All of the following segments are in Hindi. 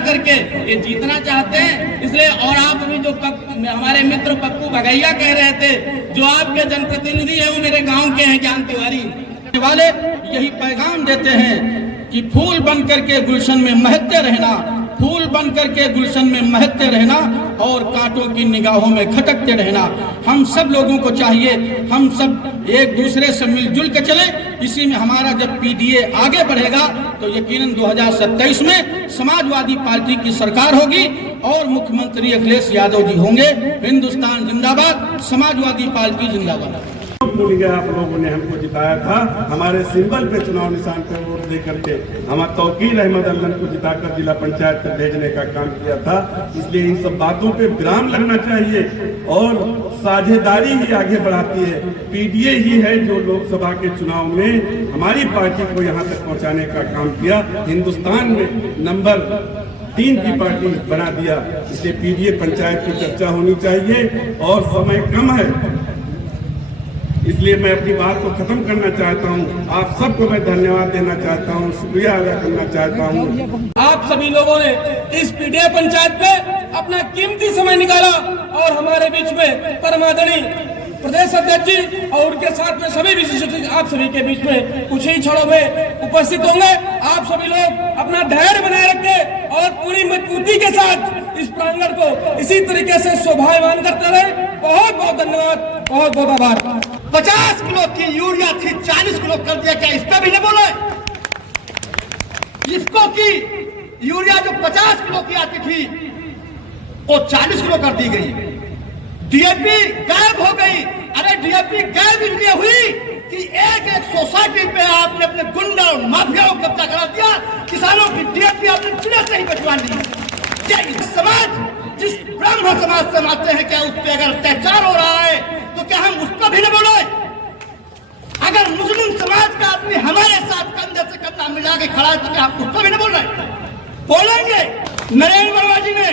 करके ये जीतना चाहते हैं। इसलिए और आप अभी जो हमारे मित्र पप्पू भगैया कह रहे थे, जो आपके जनप्रतिनिधि है वो मेरे गांव के हैं, ज्ञान तिवारी वाले, यही पैगाम देते हैं कि फूल बन करके गुलशन में महकते रहना, फूल बन करके गुलशन में महकते रहना और कांटों की निगाहों में खटकते रहना। हम सब लोगों को चाहिए, हम सब एक दूसरे से मिलजुल के चले। इसी में हमारा जब पीडीए आगे बढ़ेगा तो यकीनन 2027 में समाजवादी पार्टी की सरकार होगी और मुख्यमंत्री अखिलेश यादव जी होंगे। हिंदुस्तान जिंदाबाद, समाजवादी पार्टी जिंदाबाद। भूल गया, आप लोगों ने हमको जिताया था, हमारे सिंबल पे चुनाव निशान पे वोट दे करके हमारे तौकीर अहमद अल्लन को जिताकर जिला पंचायत तक भेजने का काम किया था। इसलिए इन सब बातों पे विराम लगना चाहिए और साझेदारी ही आगे बढ़ाती है। पीडीए ही है जो लोकसभा के चुनाव में हमारी पार्टी को यहाँ तक पहुँचाने का काम किया, हिंदुस्तान में नंबर 3 की पार्टी बना दिया। इसलिए पीडीए पंचायत की चर्चा होनी चाहिए और समय कम है, इसलिए मैं अपनी बात को खत्म करना चाहता हूं। आप सबको मैं धन्यवाद देना चाहता हूं, शुक्रिया अदा करना चाहता हूं। आप सभी लोगों ने इस पीडीए पंचायत पे अपना कीमती समय निकाला और हमारे बीच में परमादनी प्रदेश अध्यक्ष जी और उनके साथ में सभी विशिष्ट आप सभी के बीच में कुछ ही क्षणों में उपस्थित होंगे। आप सभी लोग अपना धैर्य बनाए रखें और पूरी मजबूती के साथ इस प्रांगण को इसी तरीके से शोभायमान करते रहे। बहुत बहुत धन्यवाद, बहुत बहुत आभार। 50 किलो की यूरिया थी, 40 किलो कर दिया, क्या इस पे भी नहीं बोले? इफ्को की यूरिया जो 50 किलो की आती थी वो 40 किलो कर दी गई। डीएपी गायब हो गई। अरे डीएपी गायब इसलिए हुई कि एक सोसाइटी पे आपने अपने गुंडा और माफियाओं को कब्जा करा दिया, किसानों की डीएपी आपने चुने से ही बचवा ली। क्या इस समाज, जिस ब्राह्मण समाज से मानते हैं, क्या उस पर अगर अत्याचार हो रहा है तो क्या हम उस पर भी न बोले? अगर मुस्लिम समाज का आदमी हमारे साथ कंधे से कंधा मिला के खड़ा है तो क्या हम उस पर भी न बोल रहे? बोलेंगे। नरेंद्र वर्मा जी ने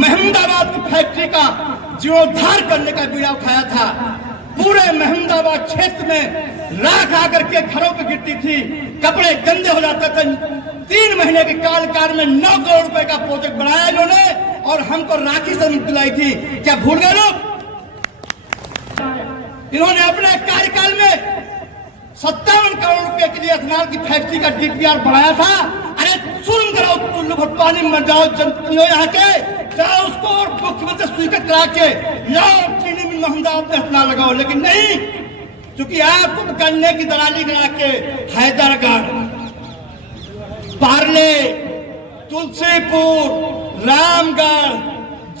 महमूदाबाद की फैक्ट्री का जीर्णोद्धार करने का बीड़ा उठाया था। पूरे महमूदाबाद क्षेत्र में राख आकर के घरों पर गिरती थी, कपड़े गंदे हो जाते थे। 3 महीने के कार्यकाल में 9 करोड़ रुपए का प्रोजेक्ट बनाया इन्होंने और हमको राखी से मुक्ति दिलाई थी। क्या भूल गए लोग? इन्होंने अपने कार्यकाल में 57 करोड़ रुपए के लिए इथेनॉल की फैक्ट्री का डीपीआर बनाया था। अरे चुन कराओ, चुल्लू भट्टानी मर जाओ, जनप्रतिनिधियों यहाँ के जाओ उसको और मुख्यमंत्री स्वीकृत करा के लाओ, चीनी मिल महमदाबाद में इथेनॉल लगाओ। लेकिन नहीं, क्योंकि आपको गन्ने की दलाली करा के हैदरगढ़, पार्ले, तुलसीपुर, रामगढ़,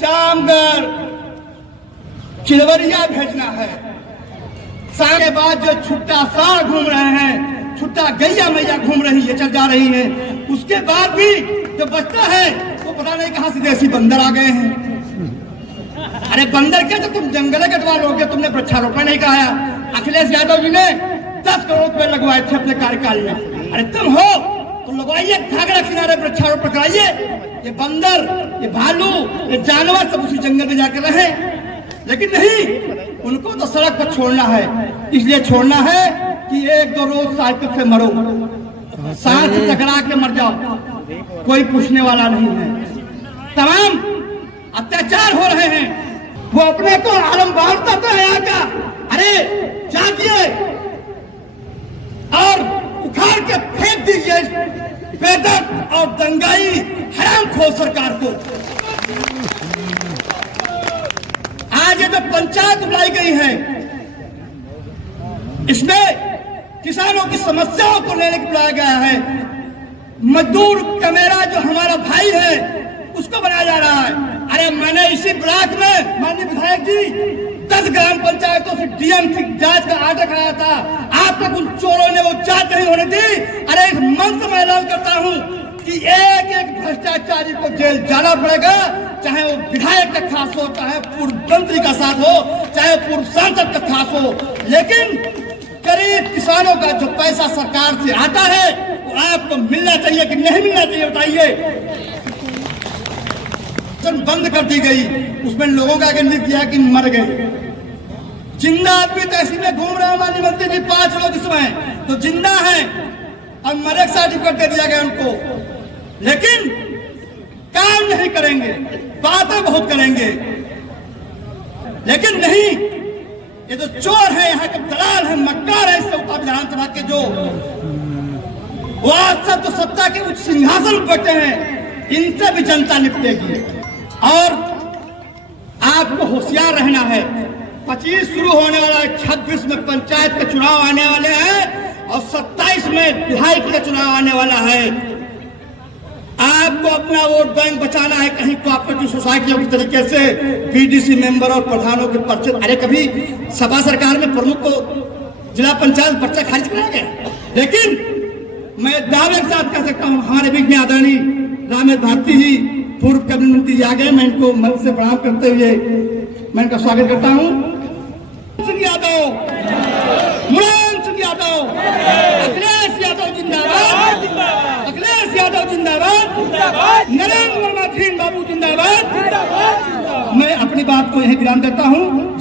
जामगढ़, चिलवरिया भेजना है। सारे बाद जो छुट्टा सार घूम रहे हैं, छुट्टा गैया मैया घूम रही है, चल जा रही है, उसके बाद भी जो बचता है वो पता नहीं कहां से देसी बंदर आ गए हैं। अरे बंदर क्या, तो तुम जंगल के द्वार हो गए, तुमने वृक्षारोपण नहीं कहा। अखिलेश यादव जी ने 10 करोड़ रुपए लगवाए थे अपने कार्यकाल में। अरे तुम हो तो लगवाइए, घाघरा किनारे वृक्षारोपण कराइए। ये बंदर, ये भालू, ये जानवर सब उसी जंगल में जाकर रहे। लेकिन नहीं, उनको तो सड़क पर छोड़ना है। इसलिए छोड़ना है कि 1-2 रोज साइकिल से मरो, सांस टकरा के मर जाओ, कोई पूछने वाला नहीं है। तमाम अत्याचार हो रहे हैं। वो अपने को आलम बांटता तो है यहाँ का। अरे जाइए और उखाड़ के फेंक दीजिए बेदर्द और दंगाई हरामखोर सरकार को। आज ये जो पंचायत बुलाई गई है, इसमें किसानों की समस्याओं को लेने के बुलाया गया है। मजदूर कमेरा जो हमारा भाई है उसको बनाया जा रहा है। अरे मैंने इसी ब्लॉक में माननीय विधायक जी 10 ग्राम पंचायतों से डीएम की जांच का आर्डर कराया था। आप तक उन चोरों ने वो जांच नहीं होने दी। अरे इस मंच में ऐलान करता हूँ कि एक एक भ्रष्टाचारी को जेल जाना पड़ेगा, चाहे वो विधायक का खास हो, चाहे पूर्व मंत्री का साथ हो, चाहे पूर्व सांसद का खास हो। लेकिन गरीब किसानों का जो पैसा सरकार से आता है वो आपको मिलना चाहिए कि नहीं मिलना चाहिए, बताइए। बंद कर दी गई, उसमें लोगों का आगे लिख दिया कि मर गए। जिंदा आदमी तहसील में घूम रहे हैं माननीय मंत्री जी, 5 लोग इसमें तो जिंदा है और मरे का सर्टिफिकेट दे दिया गया उनको। लेकिन काम नहीं करेंगे, बातें बहुत करेंगे, लेकिन नहीं, ये जो चोर है, यहाँ के दलाल है, मक्कार है, इससे उत्तर विधानसभा के जो वो आज तक तो सत्ता के उच्च सिंहासन पर बैठे हैं, इनसे भी जनता निपटेगी। और आपको होशियार रहना है। 25 शुरू होने वाला है, 26 में पंचायत के चुनाव आने वाले हैं और 27 में विधायक का चुनाव आने वाला है। आपको अपना वोट बैंक बचाना है। कहीं कोऑपरेटिव सोसाइटियों की तरीके से बीडीसी मेंबर और प्रधानों के पर्चे, अरे कभी सपा सरकार में प्रमुख को जिला पंचायत पर्चा खारिज कराया गया, लेकिन मैं दावे के साथ कह सकता हूं हमारे विज्ञ आदरणीय रामेश भारती जी पूर्व कैबिनेट मंत्री जी आ गए। मैं इनको मन से प्रणाम करते हुए मैं इनका स्वागत करता हूं। सिंह यादव, मुलायम सिंह यादव, अखिलेश यादव जिंदाबाद, अखिलेश यादव जिंदाबाद, नरेंद्र वर्मा बाबू जिंदाबाद। मैं अपनी बात को यही विराम देता हूं।